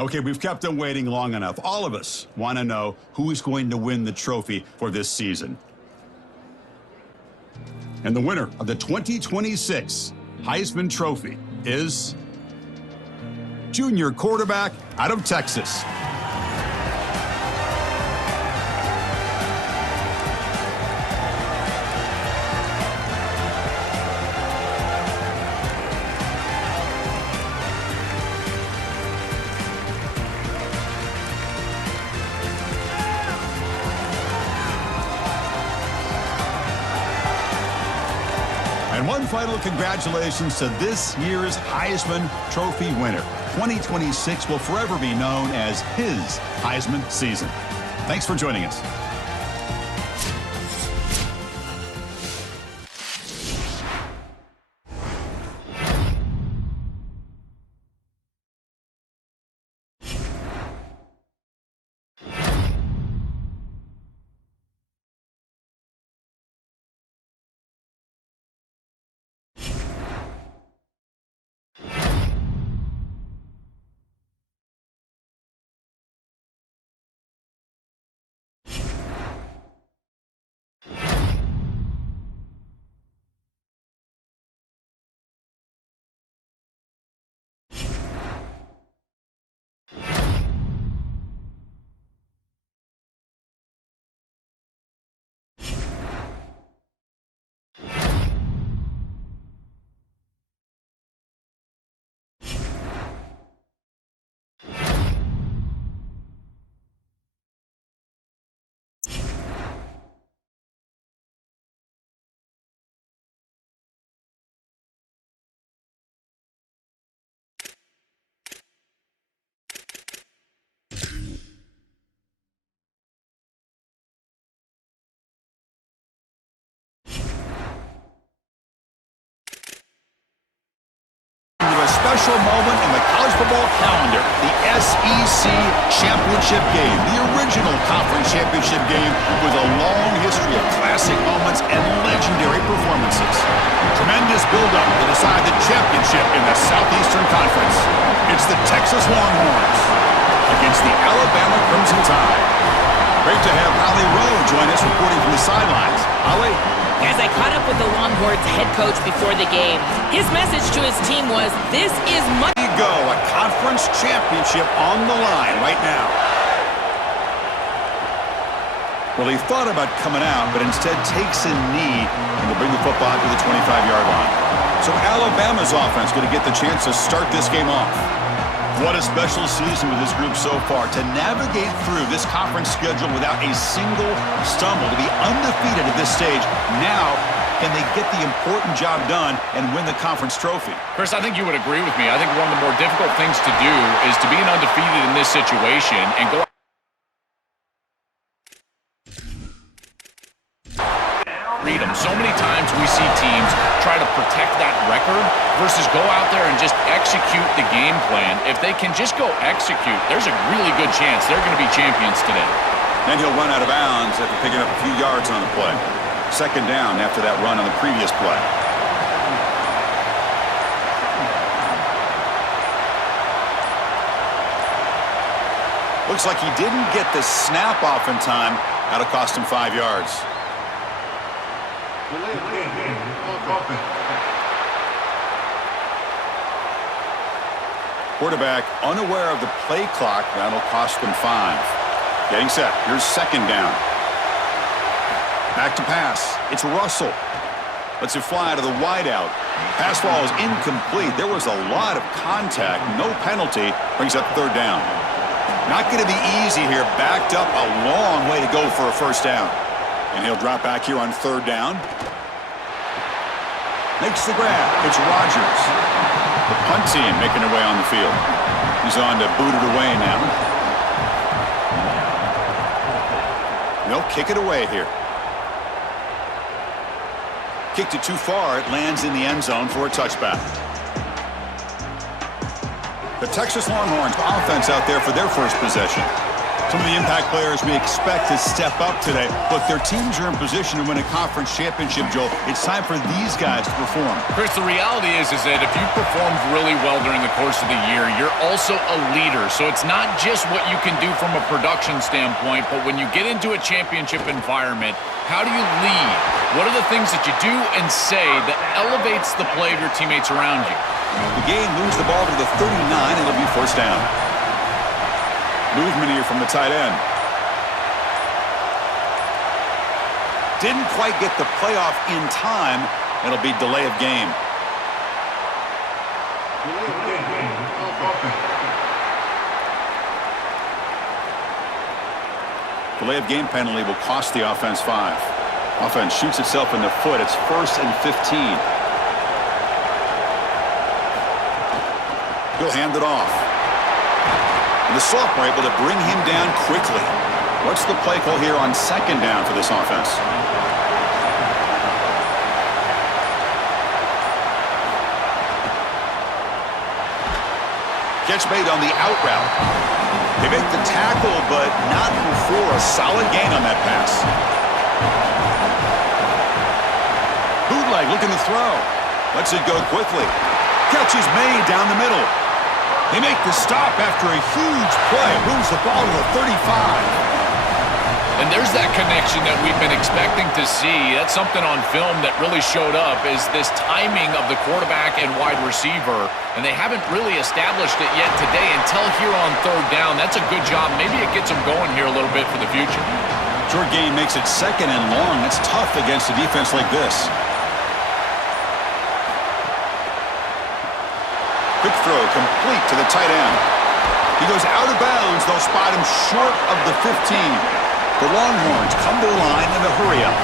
Okay, we've kept them waiting long enough. All of us want to know who is going to win the trophy for this season. And the winner of the 2026 Heisman Trophy is junior quarterback out of Texas. And one final congratulations to this year's Heisman Trophy winner. 2026 will forever be known as his Heisman season. Thanks for joining us. Special moment in the college football calendar, the SEC Championship game, the original conference championship game with a long history of classic moments and legendary performances. Tremendous build-up to decide the championship in the Southeastern Conference. It's the Texas Longhorns against the Alabama Crimson Tide. Great to have Holly Rowe join us reporting from the sidelines. Holly? As I caught up with the Longhorns head coach before the game, his message to his team was, this is much. There you go, a conference championship on the line right now. Well, he thought about coming out, but instead takes a knee and will bring the football to the 25-yard line. So Alabama's offense going to get the chance to start this game off. What a special season with this group so far. To navigate through this conference schedule without a single stumble, to be undefeated at this stage. Now, can they get the important job done and win the conference trophy? Chris, I think you would agree with me. I think one of the more difficult things to do is to be undefeated in this situation and go freedom. So many times we see teams try to protect that record versus go out there and just execute the game plan. If they can just go execute, there's a really good chance they're going to be champions today. Then he'll run out of bounds after picking up a few yards on the play. Second down after that run on the previous play. Looks like he didn't get the snap off in time. That'll cost him 5 yards. Quarterback unaware of the play clock. That'll cost them 5. Getting set. Here's second down. Back to pass. It's Russell. Lets it fly to the wideout. Pass ball is incomplete. There was a lot of contact. No penalty. Brings up third down. Not going to be easy here. Backed up a long way to go for a first down. And he'll drop back here on third down. Makes the grab. It's Rodgers. The punt team making their way on the field. He's on to boot it away now. They'll kick it away here. Kicked it too far. It lands in the end zone for a touchback. The Texas Longhorns offense out there for their first possession. Some of the impact players we expect to step up today, but their teams are in position to win a conference championship, Joel. It's time for these guys to perform. Chris, the reality is that if you performed really well during the course of the year, you're also a leader. So it's not just what you can do from a production standpoint, but when you get into a championship environment, how do you lead? What are the things that you do and say that elevates the play of your teammates around you? The game moves the ball to the 39, and it'll be first down. Movement here from the tight end. Didn't quite get the playoff in time. It'll be delay of game. Delay of game penalty will cost the offense 5. Offense shoots itself in the foot. It's 1st and 15. He'll hand it off. And the Soft are able to bring him down quickly. What's the play call here on 2nd down for this offense? Catch made on the out route. They make the tackle, but not before a solid gain on that pass. Bootleg looking to throw. Lets it go quickly. Catch is made down the middle. They make the stop after a huge play. Moves the ball to the 35. And there's that connection that we've been expecting to see. That's something on film that really showed up, is this timing of the quarterback and wide receiver. And they haven't really established it yet today until here on 3rd down. That's a good job. Maybe it gets them going here a little bit for the future. Short game makes it 2nd and long. That's tough against a defense like this. Quick throw complete to the tight end. He goes out of bounds. They'll spot him short of the 15. The Longhorns come to the line in a hurry up.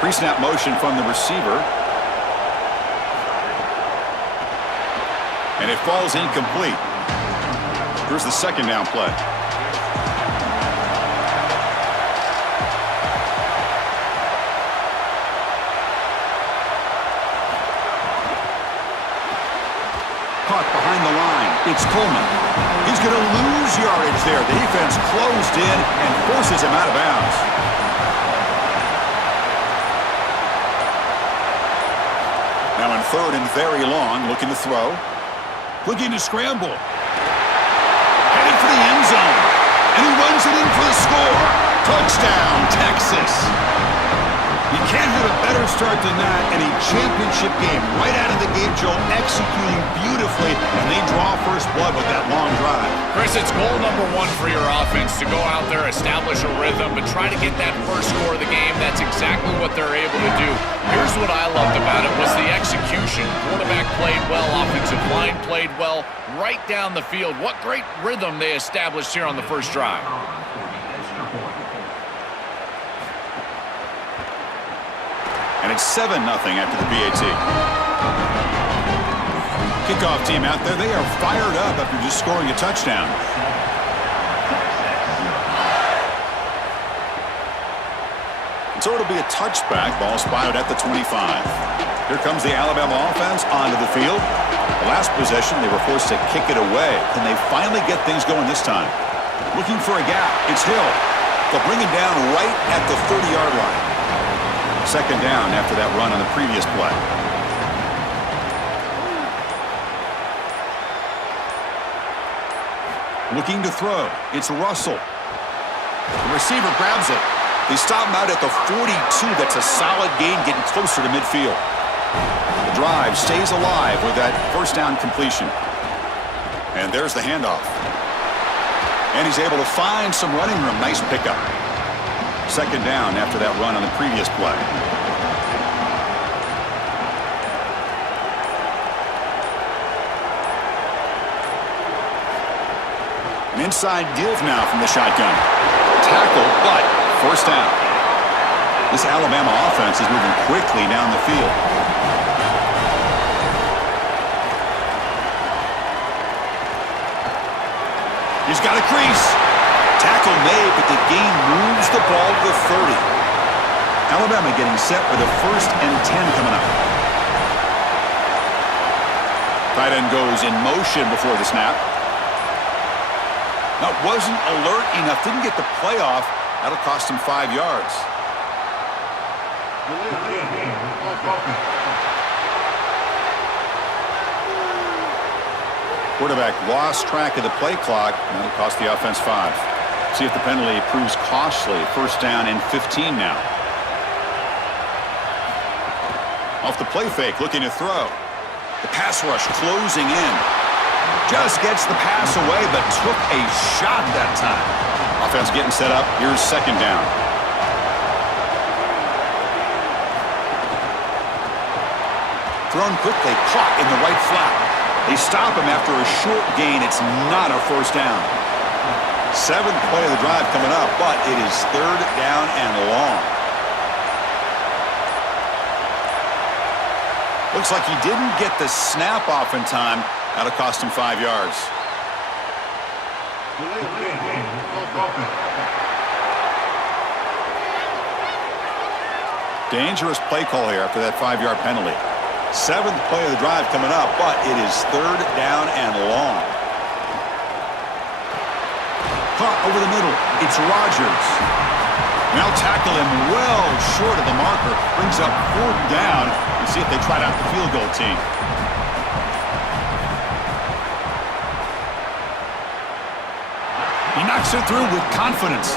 Pre-snap motion from the receiver. And it falls incomplete. Here's the 2nd down play. Caught behind the line. It's Coleman. He's going to lose yardage there. The defense closed in and forces him out of bounds. Now in 3rd and very long, looking to throw. Looking to scramble. Headed for the end zone. And he runs it in for the score. Touchdown, Texas. You can't have a better start than that in a championship game. Right out of the gate, Joe, executing beautifully, and they draw first blood with that long drive. Chris, it's goal number 1 for your offense to go out there, establish a rhythm, but try to get that first score of the game. That's exactly what they're able to do. Here's what I loved about it was the execution. Quarterback played well, offensive line played well, right down the field. What great rhythm they established here on the first drive. And it's 7-0 after the PAT. Kickoff team out there, they are fired up after just scoring a touchdown. So it'll be a touchback. Ball spotted at the 25. Here comes the Alabama offense onto the field. The last possession, they were forced to kick it away. Can they finally get things going this time? Looking for a gap. It's Hill. They'll bring him down right at the 30-yard line. 2nd down after that run on the previous play. Looking to throw. It's Russell. The receiver grabs it. They stop him out at the 42. That's a solid gain, getting closer to midfield. The drive stays alive with that first down completion. And there's the handoff. And he's able to find some running room. Nice pickup. 2nd down after that run on the previous play. An inside give now from the shotgun. Tackle, but first down. This Alabama offense is moving quickly down the field. He's got a crease. Tackle made, but the gain moves the ball to the 30. Alabama getting set with a 1st and 10 coming up. tight end goes in motion before the snap. That wasn't alert enough. Didn't get the play off. That'll cost him 5 yards. Quarterback lost track of the play clock, and that'll cost the offense 5. See if the penalty proves costly. First down and 15 now. Off the play fake, looking to throw. The pass rush closing in. Just gets the pass away, but took a shot that time. Offense getting set up. Here's second down. Thrown quickly, caught in the right flat. They stop him after a short gain. It's not a first down. 7th play of the drive coming up, but it is 3rd down and long. Looks like he didn't get the snap off in time. That'll cost him 5 yards. Dangerous play call here after that 5-yard penalty. 7th play of the drive coming up, but it is 3rd down and long. Caught over the middle. It's Rodgers. Now tackle him well short of the marker. Brings up 4th down. We'll see if they trot out the field goal team. He knocks it through with confidence.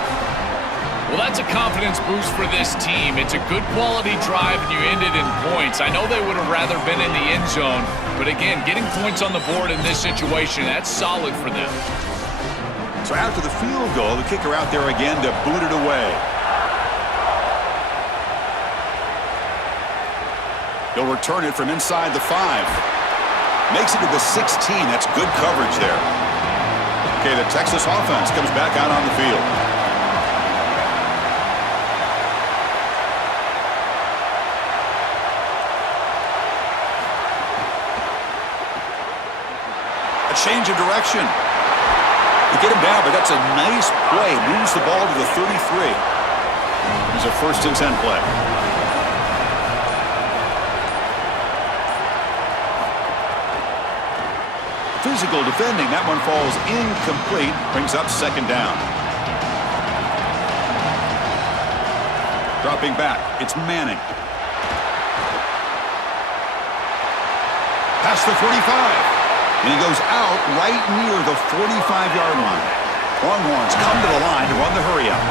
Well, that's a confidence boost for this team. It's a good quality drive, and you ended in points. I know they would have rather been in the end zone, but again, getting points on the board in this situation, that's solid for them. So after the field goal, the kicker out there again to boot it away. He'll return it from inside the 5. Makes it to the 16. That's good coverage there. Okay, the Texas offense comes back out on the field. A change of direction. They get him down, but that's a nice play. Moves the ball to the 33. There's a 1st and 10 play. Physical defending. That one falls incomplete. Brings up 2nd down. Dropping back. It's Manning. Past the 45. And he goes out right near the 45-yard line. Longhorns come to the line to run the hurry-up.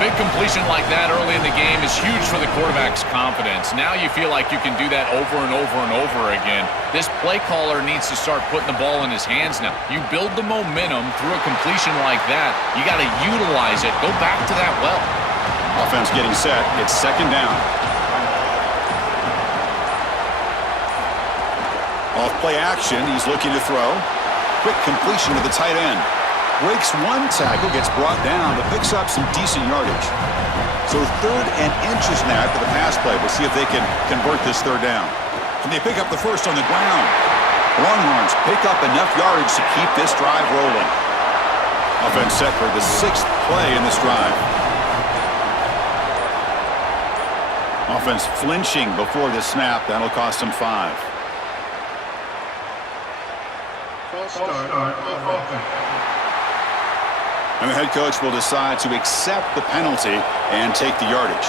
Big completion like that early in the game is huge for the quarterback's confidence. Now you feel like you can do that over and over and over again. This play caller needs to start putting the ball in his hands now. You build the momentum through a completion like that. You got to utilize it. Go back to that well. Offense getting set. It's 2nd down. Off play action, he's looking to throw. Quick completion to the tight end. Breaks one tackle, gets brought down, but picks up some decent yardage. So 3rd and inches now after the pass play. We'll see if they can convert this 3rd down. Can they pick up the 1st on the ground? Longhorns pick up enough yardage to keep this drive rolling. Offense set for the 6th play in this drive. Offense flinching before the snap. That'll cost them 5. And the head coach will decide to accept the penalty and take the yardage.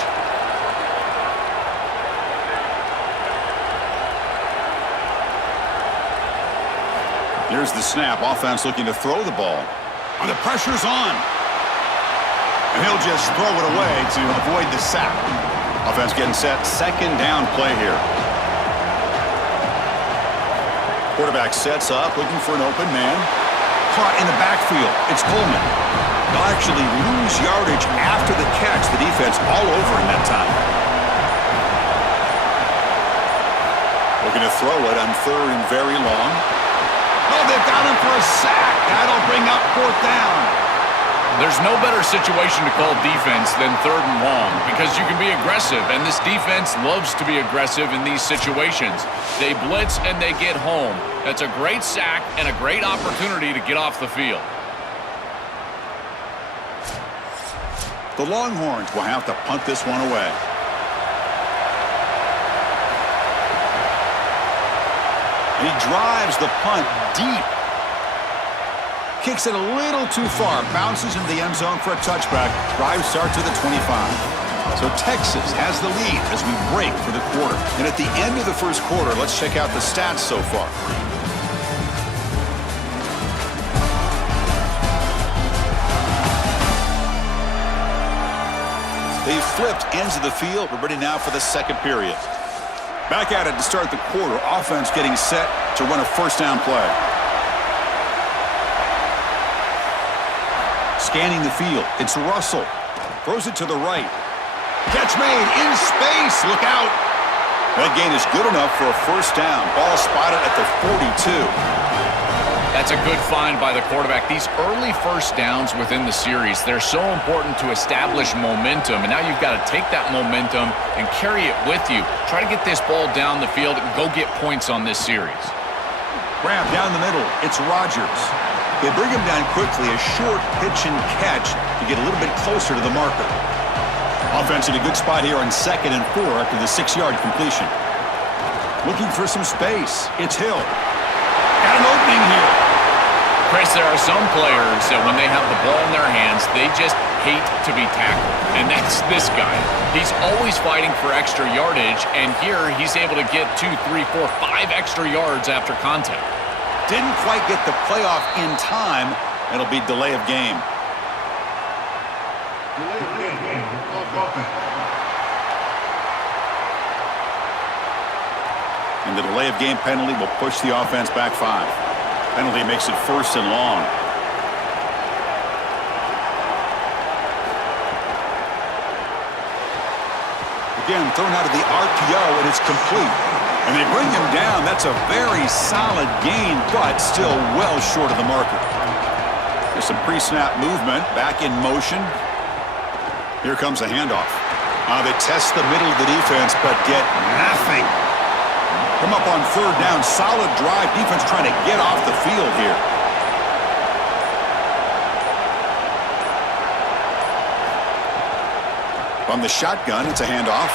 Here's the snap. Offense looking to throw the ball. And the pressure's on. And he'll just throw it away to avoid the sack. Offense getting set. 2nd down play here. Quarterback sets up, looking for an open man. Caught in the backfield. It's Coleman. They'll actually lose yardage after the catch. The defense all over in that time. Looking to throw it on 3rd and very long. Oh, they've got him for a sack. That'll bring up 4th down. There's no better situation to call defense than 3rd and long because you can be aggressive, and this defense loves to be aggressive in these situations. They blitz and they get home. That's a great sack and a great opportunity to get off the field. The Longhorns will have to punt this one away. He drives the punt deep. Kicks it a little too far. Bounces into the end zone for a touchback. Drive starts at the 25. So Texas has the lead as we break for the quarter. And at the end of the first quarter, let's check out the stats so far. They've flipped ends of the field. We're ready now for the second period. Back at it to start the quarter. Offense getting set to run a first down play. Scanning the field. It's Russell. Throws it to the right. Catch made in space. Look out. That gain is good enough for a first down. Ball spotted at the 42. That's a good find by the quarterback. These early first downs within the series, they're so important to establish momentum. And now you've got to take that momentum and carry it with you. Try to get this ball down the field and go get points on this series. Grab down the middle. It's Rodgers. They bring him down quickly. A short pitch and catch to get a little bit closer to the marker. Offense in a good spot here on 2nd and 4 after the 6-yard completion. Looking for some space. It's Hill. Got an opening here. Chris, there are some players that when they have the ball in their hands, they just hate to be tackled. And that's this guy. He's always fighting for extra yardage, and here he's able to get 2, 3, 4, 5 extra yards after contact. Didn't quite get the playoff in time. It'll be delay of game. And the delay of game penalty will push the offense back 5. Penalty makes it 1st and long. Again, thrown out of the RPO, and it's complete. And they bring him down. That's a very solid gain, but still well short of the marker. There's some pre-snap movement. Back in motion. Here comes a handoff. They test the middle of the defense, but get nothing. Come up on 3rd down. Solid drive. Defense trying to get off the field here. From the shotgun, it's a handoff.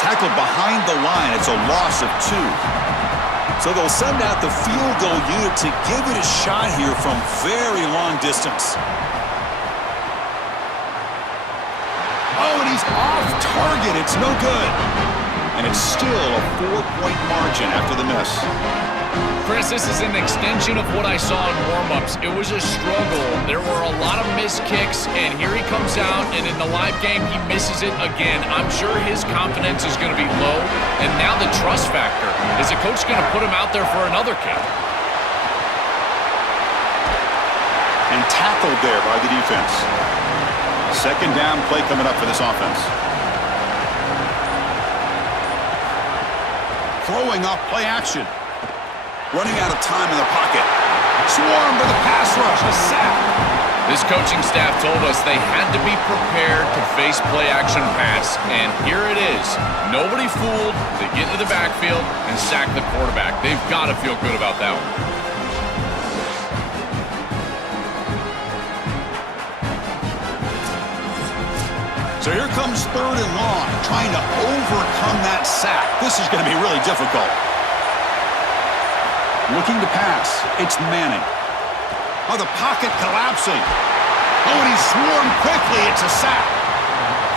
Tackled behind the line. It's a loss of 2. So they'll send out the field goal unit to give it a shot here from very long distance. Oh, and he's off target. It's no good. And it's still a 4-point margin after the miss. Chris, this is an extension of what I saw in warm-ups. It was a struggle. There were a lot of missed kicks, and here he comes out, and in the live game, he misses it again. I'm sure his confidence is going to be low, and now the trust factor. Is the coach going to put him out there for another kick? And tackled there by the defense. 2nd down play coming up for this offense. Throwing off play action. Running out of time in the pocket. Swarmed with a pass rush. A sack. This coaching staff told us they had to be prepared to face play action pass. And here it is. Nobody fooled. They get into the backfield and sack the quarterback. They've got to feel good about that one. So here comes 3rd and long, trying to overcome that sack. This is going to be really difficult. Looking to pass. It's Manning. Oh, the pocket collapsing. Oh, and he's swarmed quickly. It's a sack.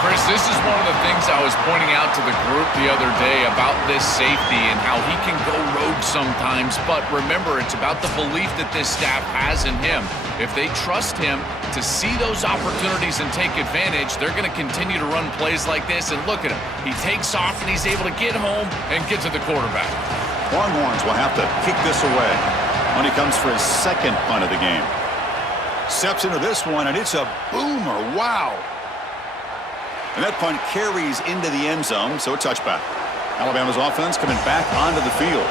Chris, this is one of the things I was pointing out to the group the other day about this safety and how he can go rogue sometimes. But remember, it's about the belief that this staff has in him. If they trust him to see those opportunities and take advantage, they're going to continue to run plays like this. And look at him. He takes off and he's able to get home and get to the quarterback. Longhorns will have to kick this away when he comes for his 2nd punt of the game. Steps into this one, and it's a boomer. Wow. And that punt carries into the end zone, so a touchback. Alabama's offense coming back onto the field.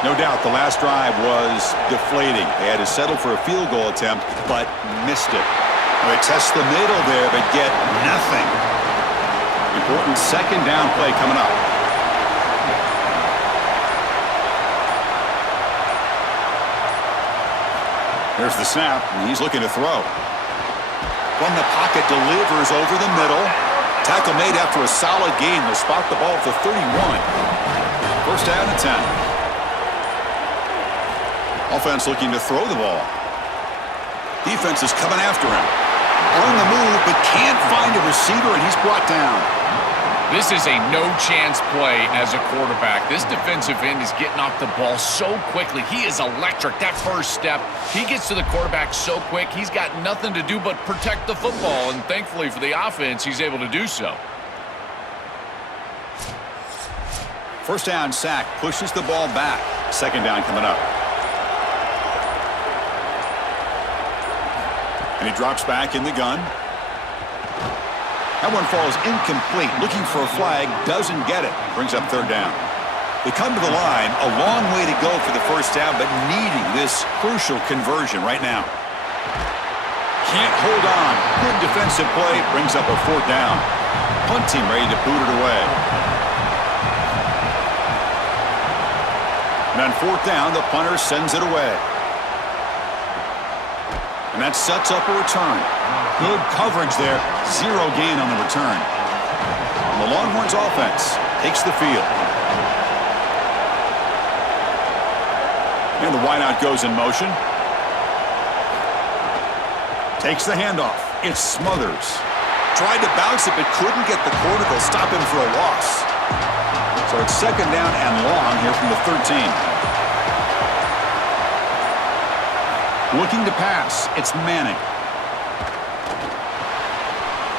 No doubt the last drive was deflating. They had to settle for a field goal attempt, but missed it. Now they test the middle there, but get nothing. Important 2nd down play coming up. There's the snap, and he's looking to throw. From the pocket, delivers over the middle. Tackle made after a solid gain. They'll spot the ball at the 31. First down and 10. Offense looking to throw the ball. Defense is coming after him. On the move, but can't find a receiver, and he's brought down. This is a no-chance play as a quarterback. This defensive end is getting off the ball so quickly. He is electric. That first step, he gets to the quarterback so quick, he's got nothing to do but protect the football, and thankfully for the offense, he's able to do so. First down sack, pushes the ball back. Second down coming up. And he drops back in the gun. That one falls incomplete. Looking for a flag, doesn't get it. Brings up third down. They come to the line, a long way to go for the first down, but needing this crucial conversion right now. Can't hold on. Good defensive play, brings up a fourth down. Punt team ready to boot it away. And on fourth down, the punter sends it away. And that sets up a return. Good coverage there. Zero gain on the return. And the Longhorns offense takes the field. And the wideout goes in motion. Takes the handoff. It's Smothers. Tried to bounce it, but couldn't get the corner. They'll stop him for a loss. So it's second down and long here from the 13. Looking to pass. It's Manning.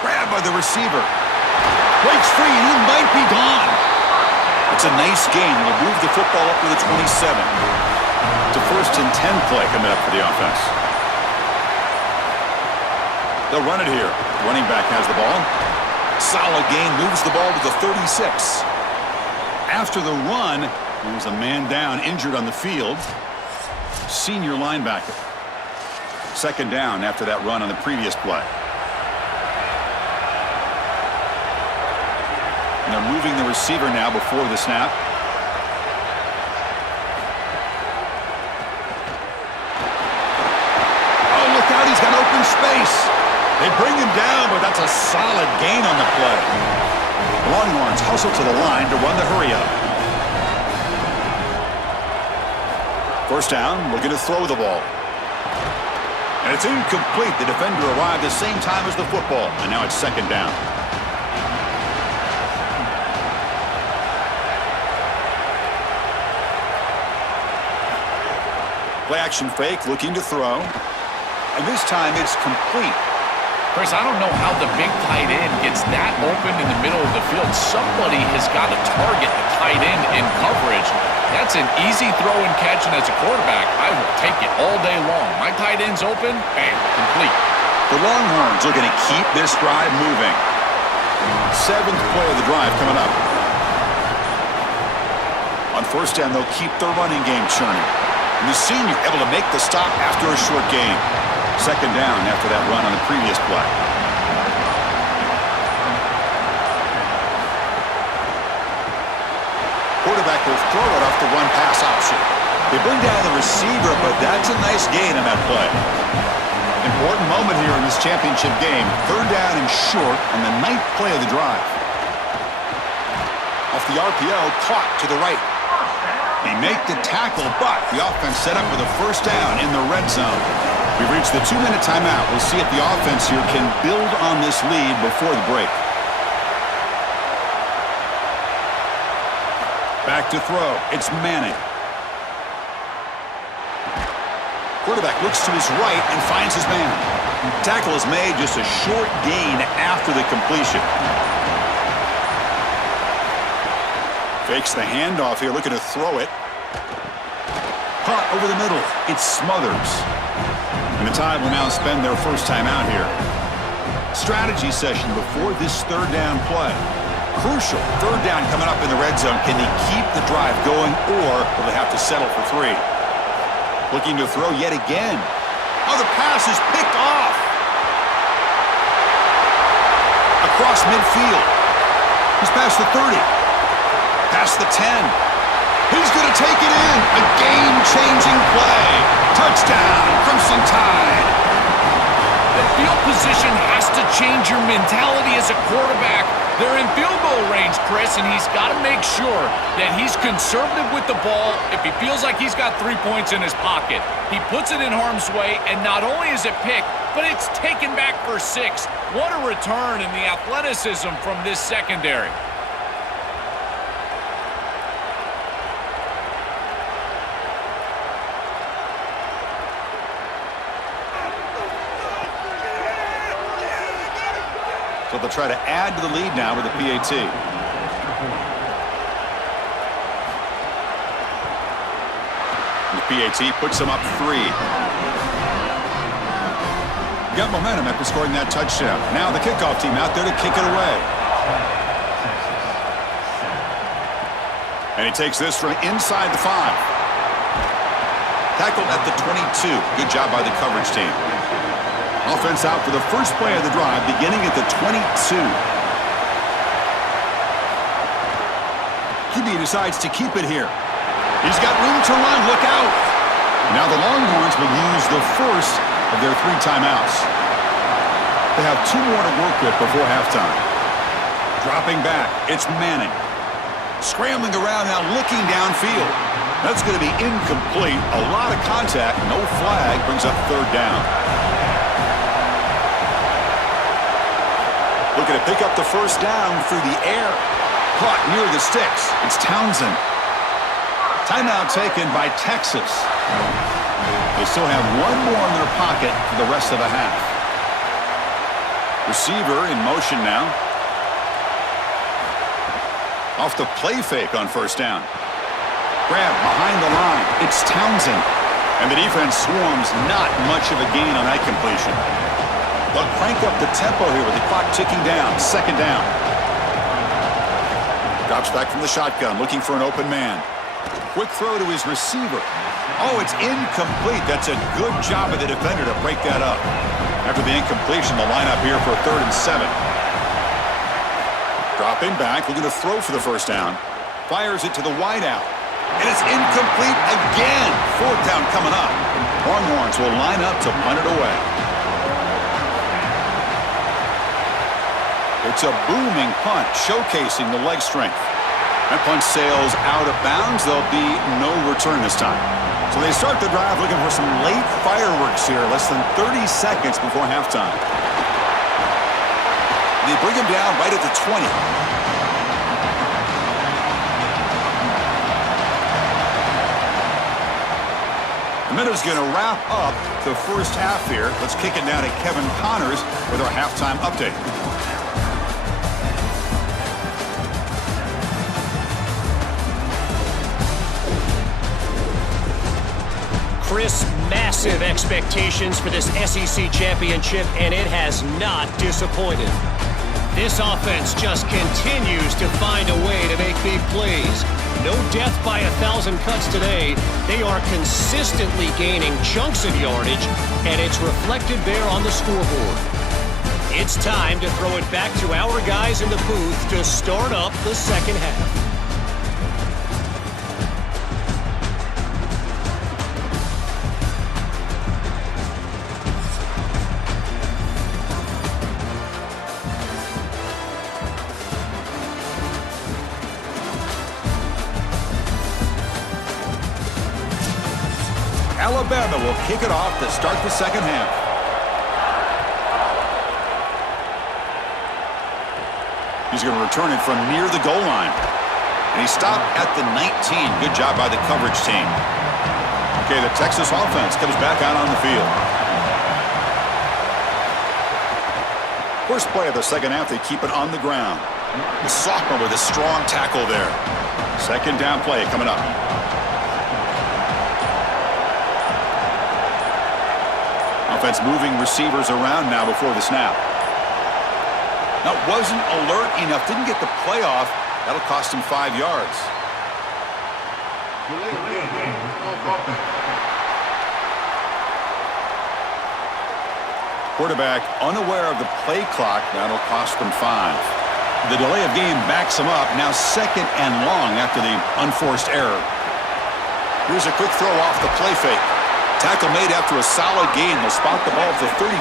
Grabbed by the receiver. Breaks free, and he might be gone. It's a nice gain. Will move the football up to the 27. It's a 1st and 10 play coming up for the offense. They'll run it here. Running back has the ball. Solid gain. Moves the ball to the 36. After the run, there was a man down, injured on the field. Senior linebacker. Second down after that run on the previous play. And they're moving the receiver now before the snap. Oh, look out, he's got open space. They bring him down, but that's a solid gain on the play. The Longhorns hustle to the line to run the hurry-up. First down, looking to throw the ball. And it's incomplete. The defender arrived the same time as the football, and now it's second down. Play action fake, looking to throw. And this time it's complete. Chris, I don't know how the big tight end gets that open in the middle of the field. Somebody has got to target the tight end in coverage. That's an easy throw and catch, and as a quarterback, I will take it all day long. My tight end's open, bam, complete. The Longhorns are going to keep this drive moving. 7th play of the drive coming up. On first down, they'll keep their running game churning. And the senior able to make the stop after a short gain. Second down after that run on the previous play. Quarterback will throw it off the run-pass option. They bring down the receiver, but that's a nice gain on that play. Important moment here in this championship game. Third down and short on the 9th play of the drive. Off the RPO, caught to the right. They make the tackle, but the offense set up with a first down in the red zone. We've reached the 2-minute timeout. We'll see if the offense here can build on this lead before the break. Back to throw. It's Manning. Quarterback looks to his right and finds his man. Tackle is made, just a short gain after the completion. Fakes the handoff here, looking to throw it. Caught over the middle. It's Smothers. And the Tide will now spend their first time out here. Strategy session before this third down play. Crucial third down coming up in the red zone. Can they keep the drive going, or will they have to settle for 3? Looking to throw yet again. Oh, the pass is picked off. Across midfield. He's past the 30. Past the 10. He's going to take it in. A game-changing play. Touchdown, Crimson Tide. The field position has to change your mentality as a quarterback. They're in field goal range, Chris, and he's got to make sure that he's conservative with the ball. If he feels like he's got 3 points in his pocket, he puts it in harm's way, and not only is it picked, but it's taken back for 6. What a return in the athleticism from this secondary. So they'll try to add to the lead now with the PAT. The PAT puts them up 3. Got momentum after scoring that touchdown. Now the kickoff team out there to kick it away. And he takes this from inside the 5. Tackled at the 22. Good job by the coverage team. Offense out for the first play of the drive, beginning at the 22. QB decides to keep it here. He's got room to run. Look out. Now the Longhorns will use the first of their 3 timeouts. They have 2 more to work with before halftime. Dropping back, it's Manning. Scrambling around now, looking downfield. That's going to be incomplete. A lot of contact, no flag, brings up 3rd down. Looking to pick up the first down through the air. Caught near the sticks. It's Townsend. Timeout taken by Texas. They still have 1 more in their pocket for the rest of the half. Receiver in motion now. Off the play fake on first down. Grab behind the line. It's Townsend. And the defense swarms. Not much of a gain on that completion. They'll crank up the tempo here with the clock ticking down. 2nd down. Drops back from the shotgun, looking for an open man. Quick throw to his receiver. Oh, it's incomplete. That's a good job of the defender to break that up. After the incompletion, the lineup here for 3rd and 7. Dropping back, looking to throw for the first down. Fires it to the wideout. And it's incomplete again. 4th down coming up. Longhorns will line up to punt it away. It's a booming punt, showcasing the leg strength. That punt sails out of bounds. There'll be no return this time. So they start the drive looking for some late fireworks here, less than 30 seconds before halftime. They bring him down right at the 20. The minute's going to wrap up the first half here. Let's kick it down to Kevin Connors with our halftime update. Chris, massive expectations for this SEC championship, and it has not disappointed. This offense just continues to find a way to make big plays. No death by 1,000 cuts today. They are consistently gaining chunks of yardage, and it's reflected there on the scoreboard. It's time to throw it back to our guys in the booth to start up the second half. Alabama will kick it off to start the second half. He's going to return it from near the goal line. And he stopped at the 19. Good job by the coverage team. Okay, the Texas offense comes back out on the field. First play of the second half, they keep it on the ground. The sophomore with a strong tackle there. Second down play coming up. Offense moving receivers around now before the snap. Now, wasn't alert enough, didn't get the play off. That'll cost him 5 yards. Quarterback unaware of the play clock. That'll cost them 5. The delay of game backs him up. Now 2nd and long after the unforced error. Here's a quick throw off the play fake. Tackle made after a solid gain. They'll spot the ball at the 31.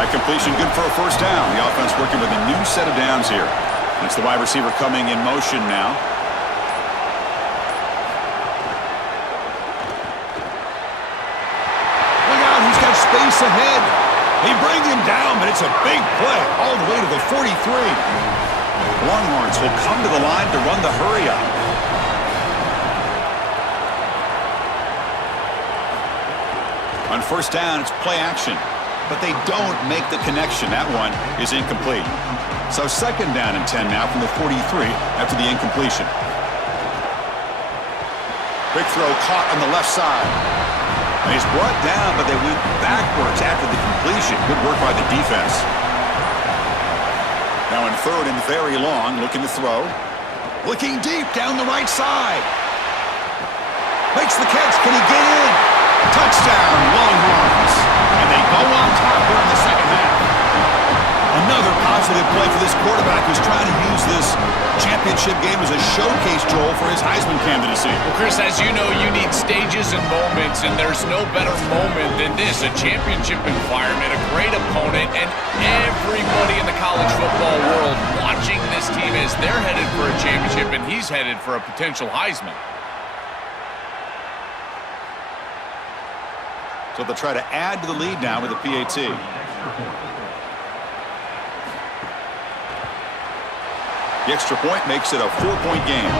A completion good for a first down. The offense working with a new set of downs here. It's the wide receiver coming in motion now. Look out, he's got space ahead. They bring him down, but it's a big play all the way to the 43. Longhorns will come to the line to run the hurry up. On first down, it's play action, but they don't make the connection. That one is incomplete. So second down and 10 now from the 43 after the incompletion. Big throw caught on the left side. And he's brought down, but they went backwards after the completion. Good work by the defense. Now in third and very long, looking to throw. Looking deep down the right side. Makes the catch. Can he get in? Touchdown, Longhorns. And they go on top here in the second half. Another positive play for this quarterback who's trying to use this championship game as a showcase, Joel, for his Heisman candidacy. Well, Chris, as you know, you need stages and moments, and there's no better moment than this. A championship environment, a great opponent, and everybody in the college football world watching this team as they're headed for a championship, and he's headed for a potential Heisman. So they'll try to add to the lead now with a PAT. The extra point makes it a 4-point game.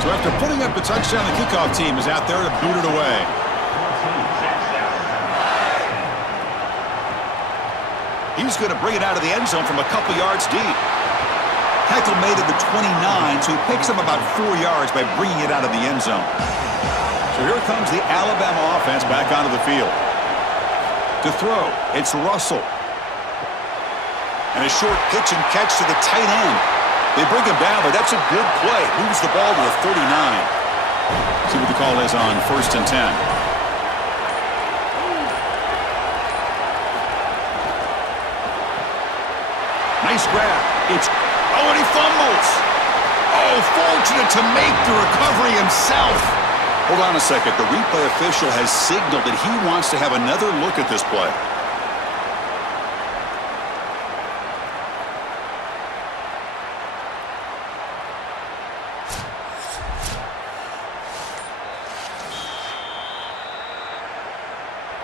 So after putting up the touchdown, the kickoff team is out there to boot it away. He's going to bring it out of the end zone from a couple yards deep. Heckle made it to 29, so he picks up about 4 yards by bringing it out of the end zone. So here comes the Alabama offense back onto the field. To throw, it's Russell. And a short pitch and catch to the tight end. They bring him down, but that's a good play. Moves the ball to the 39. See what the call is on first and 10. Nice grab. And he fumbles. Oh, fortunate to make the recovery himself. Hold on a second. The replay official has signaled that he wants to have another look at this play.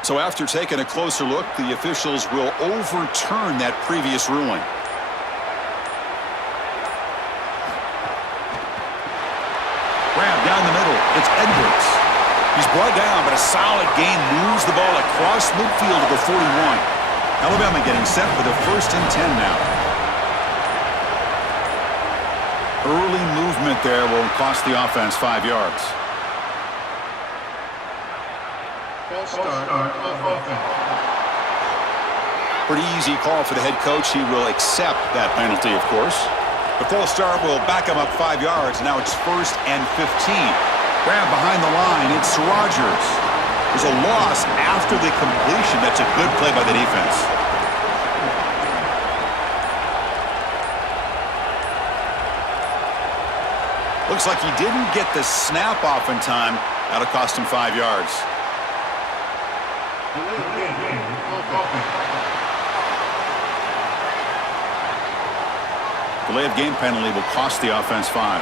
So after taking a closer look, the officials will overturn that previous ruling. Grab down the middle. It's Edwards. He's brought down, but a solid gain moves the ball across midfield to the 41. Alabama getting set for the first and 10 now. Early movement there will cost the offense 5 yards. Pretty easy call for the head coach. He will accept that penalty, of course. The false start will back him up 5 yards. Now it's first and 15. Grab behind the line. It's Rogers. There's a loss after the completion. That's a good play by the defense. Looks like he didn't get the snap off in time. That'll cost him 5 yards. Delay of game penalty will cost the offense 5.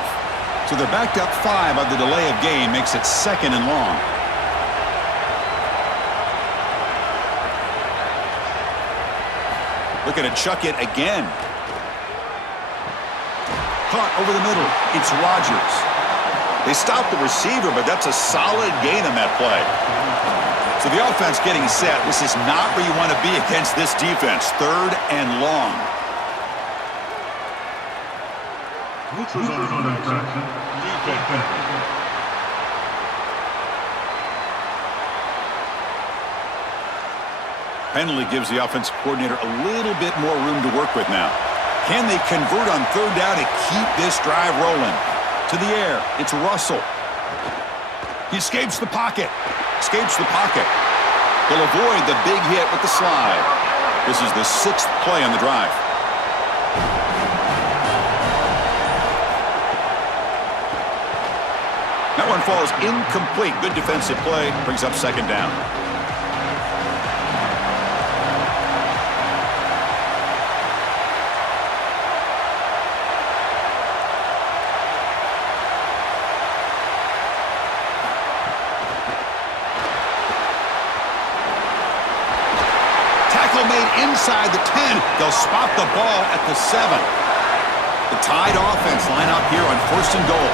So they're backed up 5 on the delay of game, makes it second and long. Looking to chuck it again. Caught over the middle. It's Rogers. They stopped the receiver, but that's a solid gain on that play. So the offense getting set. This is not where you want to be against this defense. Third and long. Penalty gives the offensive coordinator a little bit more room to work with now. Can they convert on third down and keep this drive rolling? To the air, it's Russell. He escapes the pocket. Escapes the pocket. He'll avoid the big hit with the slide. This is the 6th play on the drive. That one falls incomplete. Good defensive play. Brings up second down. inside the 10. They'll spot the ball at the 7. The Tide offense line up here on 1st and goal.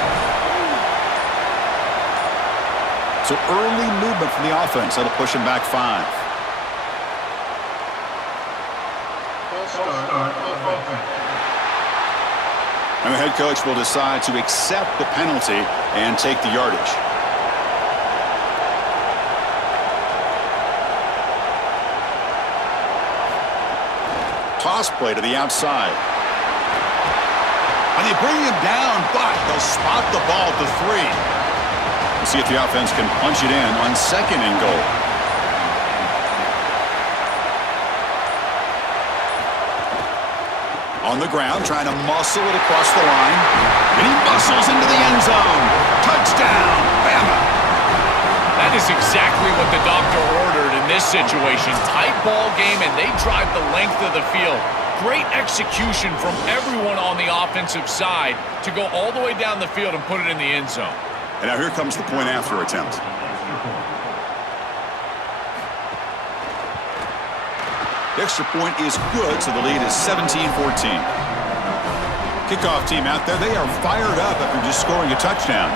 So early movement from the offense. That'll push him back 5. And the head coach will decide to accept the penalty and take the yardage. Toss play to the outside. And they bring him down, but they'll spot the ball to 3. We'll see if the offense can punch it in on 2nd and goal. On the ground, trying to muscle it across the line. And he muscles into the end zone. Touchdown, Bama. That is exactly what the doctor ordered in this situation. Tight ball game, and they drive the length of the field. Great execution from everyone on the offensive side to go all the way down the field and put it in the end zone. And now here comes the point after attempt. The extra point is good, so the lead is 17-14. Kickoff team out there, they are fired up after just scoring a touchdown.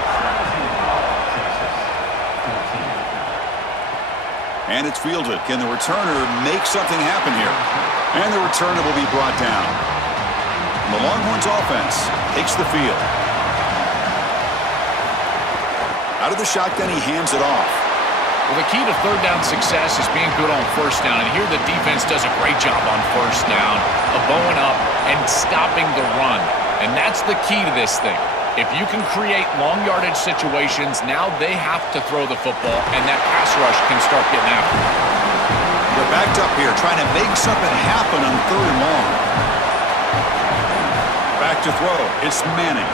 And it's fielded. Can the returner make something happen here? And the returner will be brought down. And the Longhorns offense takes the field. Out of the shotgun, he hands it off. Well, the key to third down success is being good on first down. And here the defense does a great job on first down of bowing up and stopping the run. And that's the key to this thing. If you can create long yardage situations, now they have to throw the football, and that pass rush can start getting after it. They're backed up here, trying to make something happen on 3rd and long. Back to throw. It's Manning.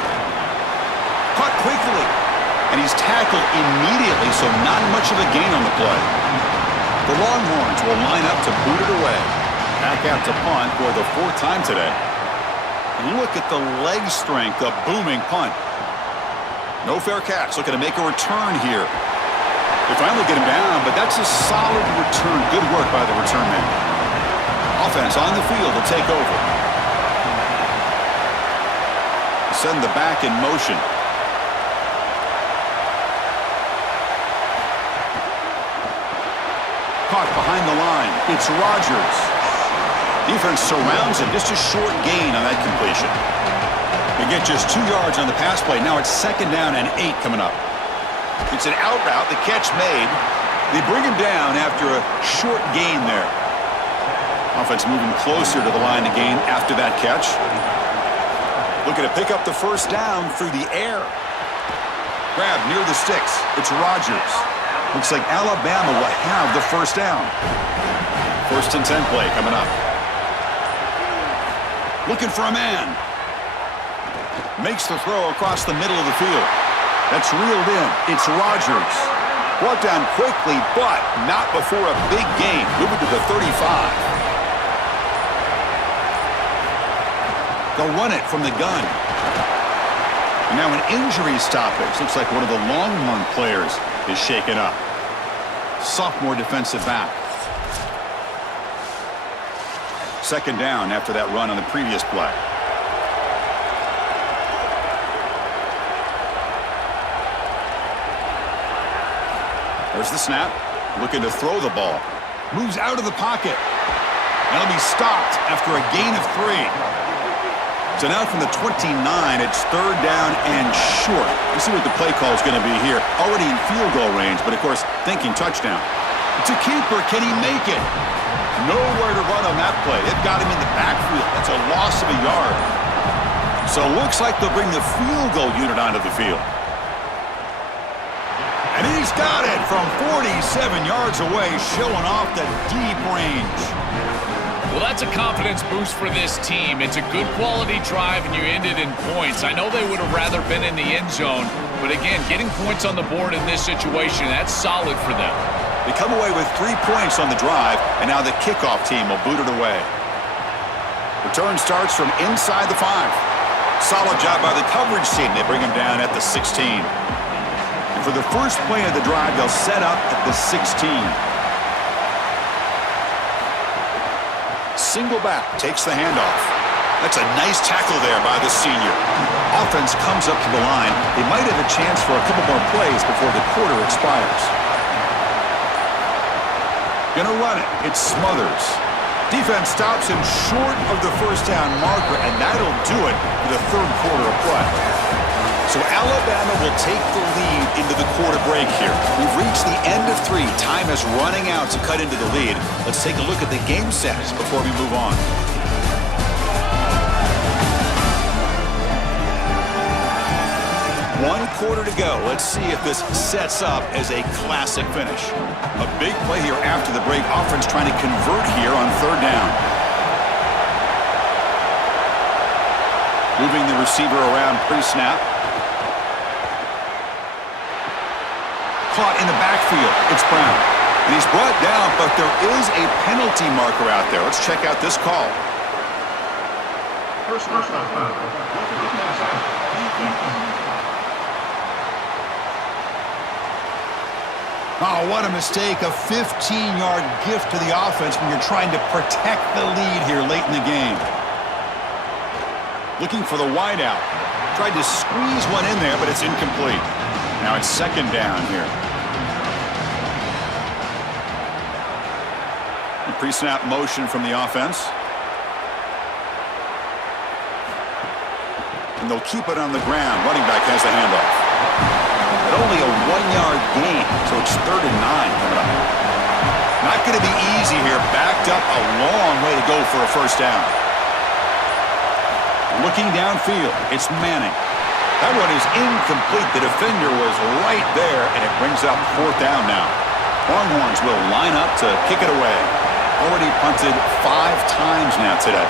Caught quickly. And he's tackled immediately, so not much of a gain on the play. The Longhorns will line up to boot it away. Back out to punt for the 4th time today. Look at the leg strength, a booming punt. No fair catch, looking to make a return here. They finally get him down, but that's a solid return. Good work by the return man. Offense on the field to take over. Send the back in motion. Caught behind the line. It's Rodgers. Defense surrounds him. Just a short gain on that completion. They get just 2 yards on the pass play. Now it's 2nd down and 8 coming up. It's an out route. The catch made. They bring him down after a short gain there. Offense moving closer to the line to gain after that catch. Looking to pick up the first down through the air. Grab near the sticks. It's Rodgers. Looks like Alabama will have the first down. 1st and 10 play coming up. Looking for a man. Makes the throw across the middle of the field. That's reeled in. It's Rodgers. Brought down quickly, but not before a big gain. Moving to the 35. They'll run it from the gun. And now an injury stoppage. Looks like one of the Longhorn players is shaken up. Sophomore defensive back. 2nd down after that run on the previous play. There's the snap. Looking to throw the ball. Moves out of the pocket. That'll be stopped after a gain of 3. So now from the 29, it's 3rd down and short. Let's see what the play call is going to be here. Already in field goal range, but of course, thinking touchdown. It's a keeper. Can he make it? Nowhere to run on that play. They've got him in the backfield. That's a loss of a yard. So it looks like they'll bring the field goal unit onto the field. And he's got it from 47 yards away, showing off the deep range. Well, that's a confidence boost for this team. It's a good quality drive, and you ended in points. I know they would have rather been in the end zone, but again, getting points on the board in this situation, that's solid for them. They come away with 3 points on the drive, and now the kickoff team will boot it away. Return starts from inside the 5. Solid job by the coverage team. They bring him down at the 16. And for the first play of the drive, they'll set up at the 16. single back, takes the handoff. That's a nice tackle there by the senior. Offense comes up to the line. They might have a chance for a couple more plays before the quarter expires. Gonna run it. It's Smothers. Defense stops him short of the first down marker, and that'll do it for the third quarter of play. So Alabama will take the lead into the quarter break here. We've reached the end of 3. Time is running out to cut into the lead. Let's take a look at the game stats before we move on. 1 quarter to go. Let's see if this sets up as a classic finish. A big play here after the break. Offense trying to convert here on third down. Moving the receiver around pre-snap. Caught in the backfield. It's Brown. And he's brought down, but there is a penalty marker out there. Let's check out this call. Personal foul. Oh, what a mistake. A 15-yard gift to the offense when you're trying to protect the lead here late in the game. Looking for the wideout. Tried to squeeze one in there, but it's incomplete. Now it's second down here. A pre-snap motion from the offense. And they'll keep it on the ground. Running back has the handoff. But only a 1-yard gain, so it's 3rd and 9 coming up. Not going to be easy here. Backed up a long way to go for a first down. Looking downfield, it's Manning. That one is incomplete. The defender was right there, and it brings up 4th down now. Longhorns will line up to kick it away. Already punted 5 times now today.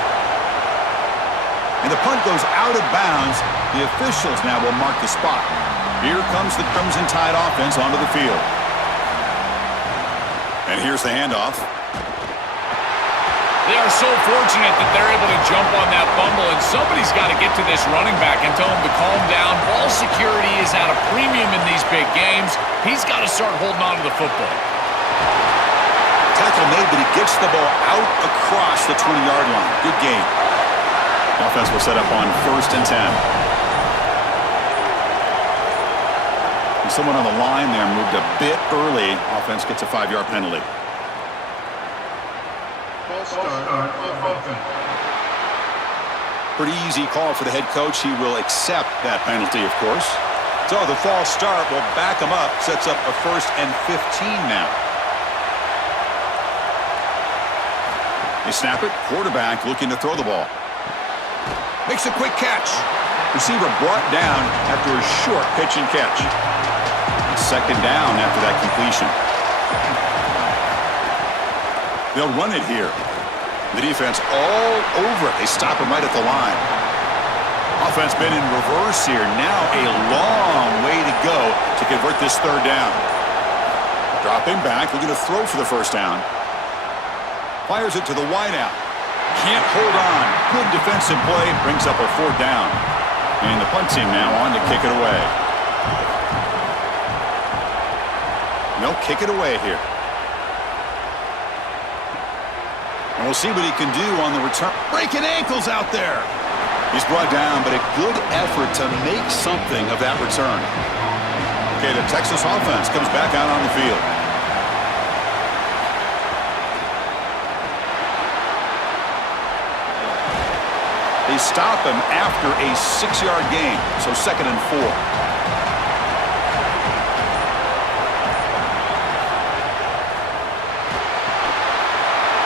And the punt goes out of bounds. The officials now will mark the spot. Here comes the Crimson Tide offense onto the field. And here's the handoff. They are so fortunate that they're able to jump on that fumble, and somebody's got to get to this running back and tell him to calm down. Ball security is at a premium in these big games. He's got to start holding on to the football. Tackle made, but he gets the ball out across the 20-yard line. Good game. Offense will set up on 1st and 10. Someone on the line there moved a bit early. Offense gets a 5-yard penalty. Pretty easy call for the head coach. He will accept that penalty, of course. So the false start will back him up. Sets up a 1st and 15 now. They snap it. Quarterback looking to throw the ball. Makes a quick catch. Receiver brought down after a short pitch and catch. Second down after that completion. They'll run it here. The defense all over it. They stop him right at the line. Offense been in reverse here. Now a long way to go to convert this 3rd down. Dropping back, looking to throw for the first down. Fires it to the wideout. Can't hold on. Good defensive play. Brings up a 4th down. And the punt team now on to kick it away. They'll kick it away here. And we'll see what he can do on the return. Breaking ankles out there. He's brought down, but a good effort to make something of that return. Okay, the Texas offense comes back out on the field. They stop him after a 6-yard gain, so 2nd and 4.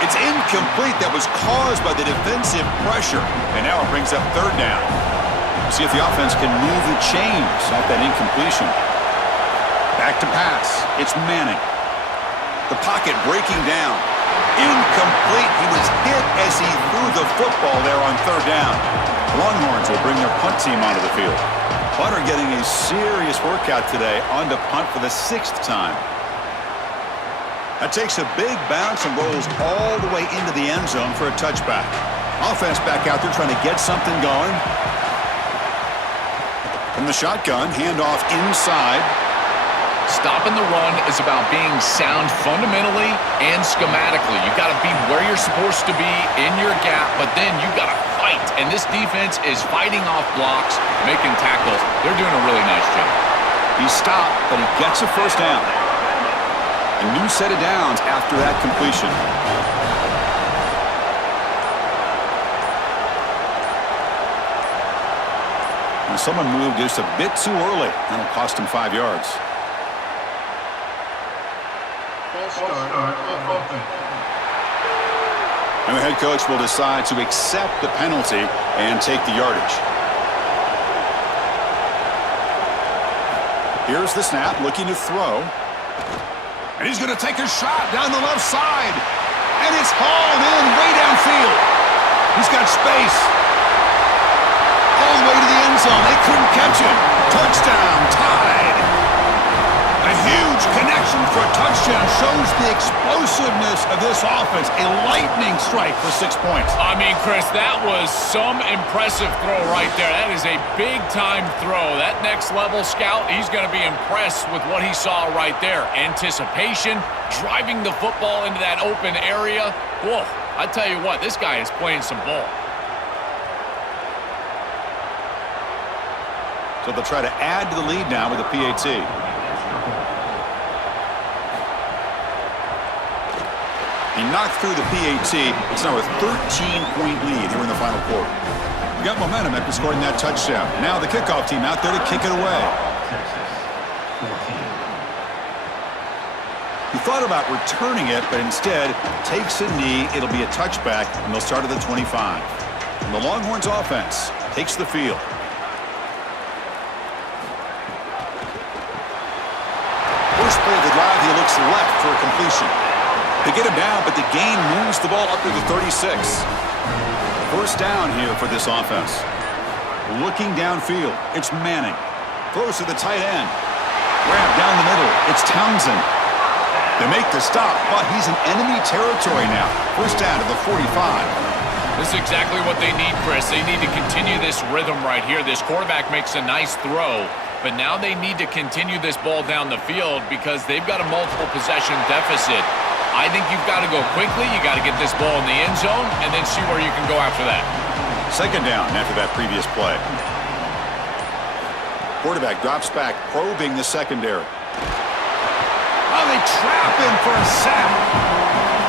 It's incomplete. That was caused by the defensive pressure. And now it brings up 3rd down. See if the offense can move the chains off that incompletion. Back to pass. It's Manning. The pocket breaking down. Incomplete. He was hit as he threw the football there on 3rd down. Longhorns will bring their punt team onto the field. Punter getting a serious workout today on to punt for the 6th time. That takes a big bounce and rolls all the way into the end zone for a touchback. Offense back out there trying to get something going. From the shotgun, handoff inside. Stopping the run is about being sound fundamentally and schematically. You got to be where you're supposed to be in your gap, but then you got to fight. And this defense is fighting off blocks, making tackles. They're doing a really nice job. He stopped, but he gets a first down. A new set of downs after that completion. And someone moved just a bit too early. That'll cost him 5 yards. And the head coach will decide to accept the penalty and take the yardage. Here's the snap, looking to throw. And he's going to take a shot down the left side. And it's hauled in way downfield. He's got space. All the way to the end zone. They couldn't catch him. Touchdown, tied. A huge connection for a touchdown shows the explosiveness of this offense. A lightning strike for 6 points. I mean, Chris, that was some impressive throw right there. That is a big-time throw. That next-level scout, he's going to be impressed with what he saw right there. Anticipation, driving the football into that open area. Whoa, I tell you what, this guy is playing some ball. So they'll try to add to the lead now with a PAT. He knocked through the PAT. It's now a 13-point lead here in the final quarter. We got momentum after scoring that touchdown. Now the kickoff team out there to kick it away. He thought about returning it, but instead takes a knee. It'll be a touchback, and they'll start at the 25. And the Longhorns offense takes the field. First play of the drive, he looks left for a completion. They get him down, but the gain moves the ball up to the 36. First down here for this offense. Looking downfield, it's Manning. Throws to the tight end. Grab down the middle, it's Townsend. They make the stop, but he's in enemy territory now. First down to the 45. This is exactly what they need, Chris. They need to continue this rhythm right here. This quarterback makes a nice throw, but now they need to continue this ball down the field because they've got a multiple possession deficit. I think you've got to go quickly. You got to get this ball in the end zone and then see where you can go after that. Second down after that previous play. Quarterback drops back, probing the secondary. Oh, they trap him for a sack.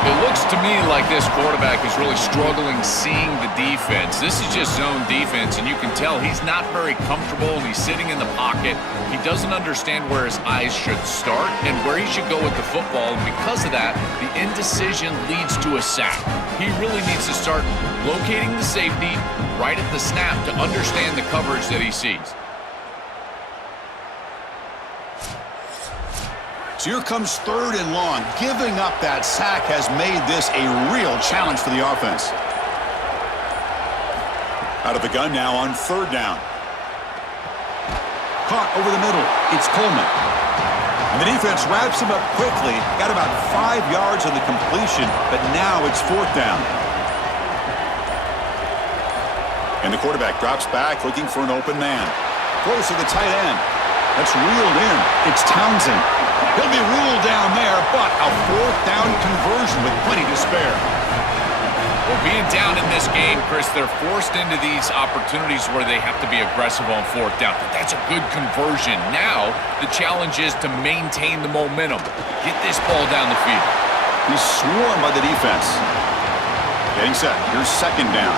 It looks to me like this quarterback is really struggling seeing the defense. This is just zone defense, and you can tell he's not very comfortable, and he's sitting in the pocket. He doesn't understand where his eyes should start and where he should go with the football, and because of that, the indecision leads to a sack. He really needs to start locating the safety right at the snap to understand the coverage that he sees. So here comes third and long. Giving up that sack has made this a real challenge for the offense. Out of the gun now on third down. Caught over the middle. It's Coleman. And the defense wraps him up quickly. Got about 5 yards on the completion, but now it's fourth down. And the quarterback drops back looking for an open man. Throws to the tight end. That's reeled in. It's Townsend. He'll be ruled down there, but a fourth down conversion with plenty to spare. Well, being down in this game, Chris, they're forced into these opportunities where they have to be aggressive on fourth down. But that's a good conversion. Now, the challenge is to maintain the momentum. Get this ball down the field. He's swarmed by the defense. Getting set. Here's second down.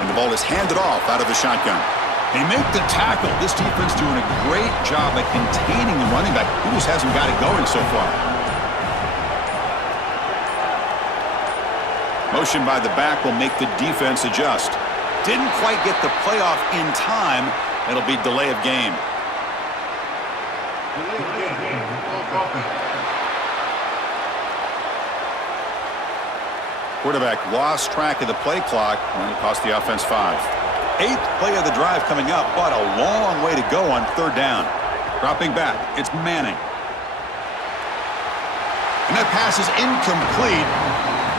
And the ball is handed off out of the shotgun. They make the tackle. This defense doing a great job at containing the running back. He just hasn't got it going so far. Motion by the back will make the defense adjust. Didn't quite get the playoff in time. It'll be delay of game. Quarterback lost track of the play clock, and it cost the offense 5. Eighth play of the drive coming up, but a long way to go on third down. Dropping back, it's Manning. And that pass is incomplete.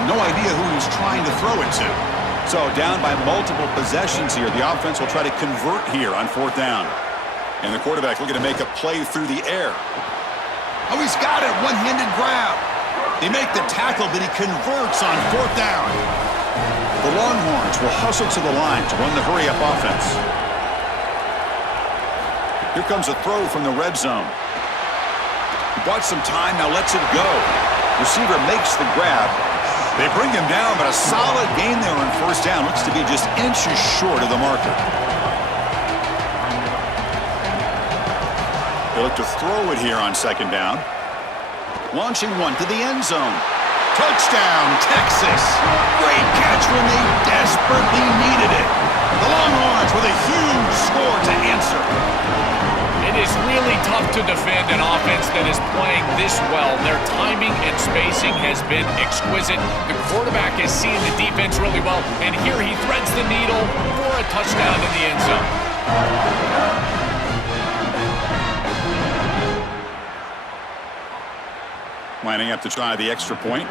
No idea who he was trying to throw it to. So down by multiple possessions here. The offense will try to convert here on 4th down. And the quarterback looking to make a play through the air. Oh, he's got it. One-handed grab. They make the tackle, but he converts on 4th down. The Longhorns will hustle to the line to run the hurry-up offense. Here comes a throw from the red zone. He bought some time, now lets it go. Receiver makes the grab. They bring him down, but a solid gain there on 1st down. Looks to be just inches short of the marker. They look to throw it here on 2nd down. Launching one to the end zone. Touchdown, Texas. Great catch when they desperately needed it. The Longhorns with a huge score to answer. It is really tough to defend an offense that is playing this well. Their timing and spacing has been exquisite. The quarterback is seeing the defense really well, and here he threads the needle for a touchdown in the end zone. Lining up to try the extra point.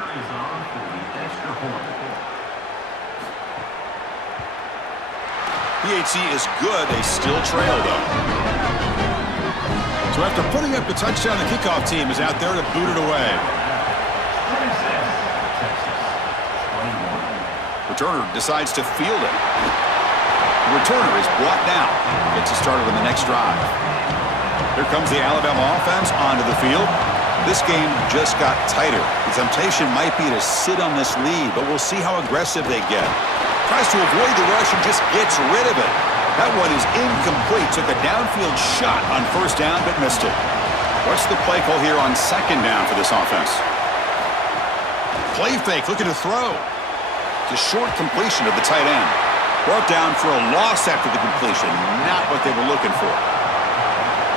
PHC is good. They still trail, though. So after putting up the touchdown, the kickoff team is out there to boot it away. Returner decides to field it. The returner is brought down. Gets us started on the next drive. Here comes the Alabama offense onto the field. This game just got tighter. The temptation might be to sit on this lead, but we'll see how aggressive they get. Tries to avoid the rush and just gets rid of it. That one is incomplete. Took a downfield shot on 1st down, but missed it. What's the play call here on 2nd down for this offense? Play fake, looking to throw. It's a short completion of the tight end. Brought down for a loss after the completion. Not what they were looking for.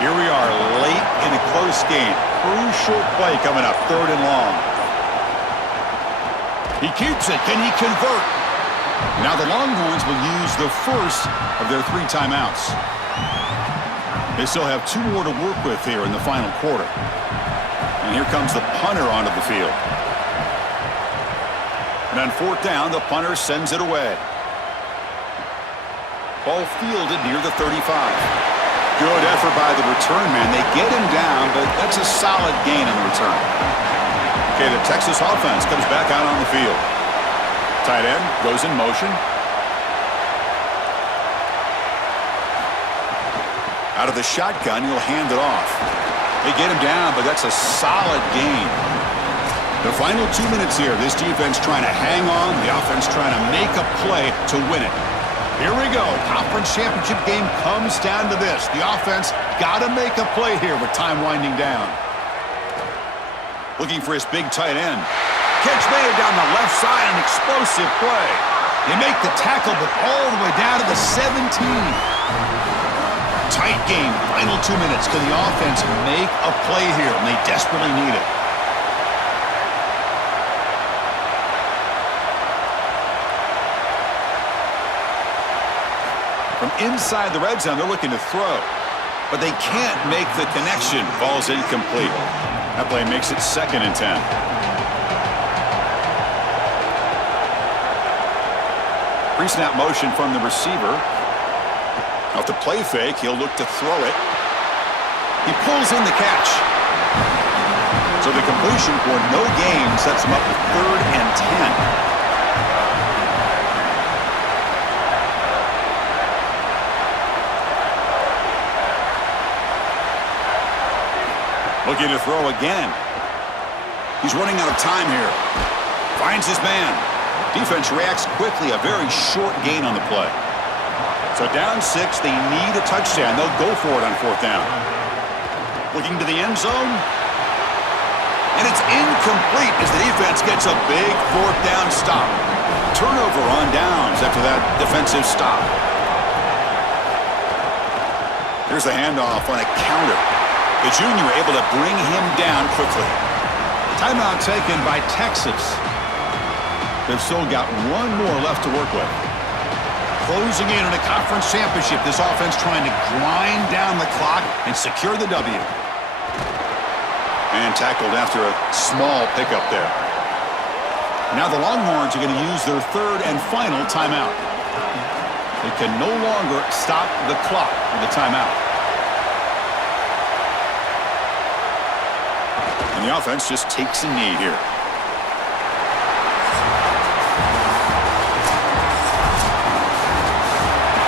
Here we are, late in a close game. Crucial play coming up, 3rd and long. He keeps it. Can he convert? Now the Longhorns will use the first of their 3 timeouts. They still have 2 more to work with here in the final quarter. And here comes the punter onto the field. And on 4th down, the punter sends it away. Ball fielded near the 35. Good effort by the return man. They get him down, but that's a solid gain in the return. Okay, the Texas offense comes back out on the field. Tight end goes in motion. Out of the shotgun, he'll hand it off. They get him down, but that's a solid gain. The final 2 minutes here, this defense trying to hang on, the offense trying to make a play to win it. Here we go. Conference championship game comes down to this. The offense got to make a play here with time winding down. Looking for his big tight end. Catch made down the left side, an explosive play. They make the tackle, but all the way down to the 17. Tight game, final 2 minutes. Can the offense make a play here? And they desperately need it. From inside the red zone, they're looking to throw. But they can't make the connection. Ball's incomplete. That play makes it 2nd and 10. Pre-snap motion from the receiver. Off the play fake, he'll look to throw it. He pulls in the catch. So the completion for no gain sets him up with 3rd and 10. Looking to throw again. He's running out of time here. Finds his man. Defense reacts quickly. A very short gain on the play. So down 6, they need a touchdown. They'll go for it on 4th down. Looking to the end zone. And it's incomplete as the defense gets a big 4th down stop. Turnover on downs after that defensive stop. Here's the handoff on a counter. The junior able to bring him down quickly. Timeout taken by Texas. They've still got 1 more left to work with. Closing in on a conference championship, this offense trying to grind down the clock and secure the W. And tackled after a small pickup there. Now the Longhorns are going to use their third and final timeout. They can no longer stop the clock with a timeout. And the offense just takes a knee here.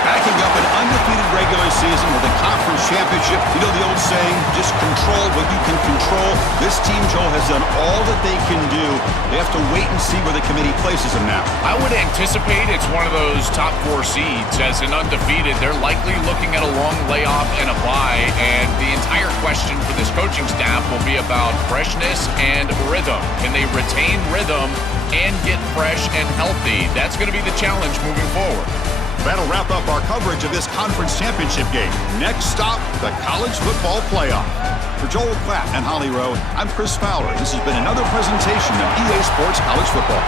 Backing up an undefeated regular season with a conference championship. You know the old saying, just control what you can control. This team, Joel, has done all that they can do. They have to wait and see where the committee places them now. I would anticipate it's one of those top 4 seeds. As an undefeated, they're likely looking at a long layoff and a bye, and the entire question for this coaching staff will be about freshness and rhythm. Can they retain rhythm and get fresh and healthy? That's going to be the challenge moving forward. That'll wrap up our coverage of this conference championship game. Next stop, the college football playoff. For Joel Klatt and Holly Rowe, I'm Chris Fowler. This has been another presentation of EA Sports College Football.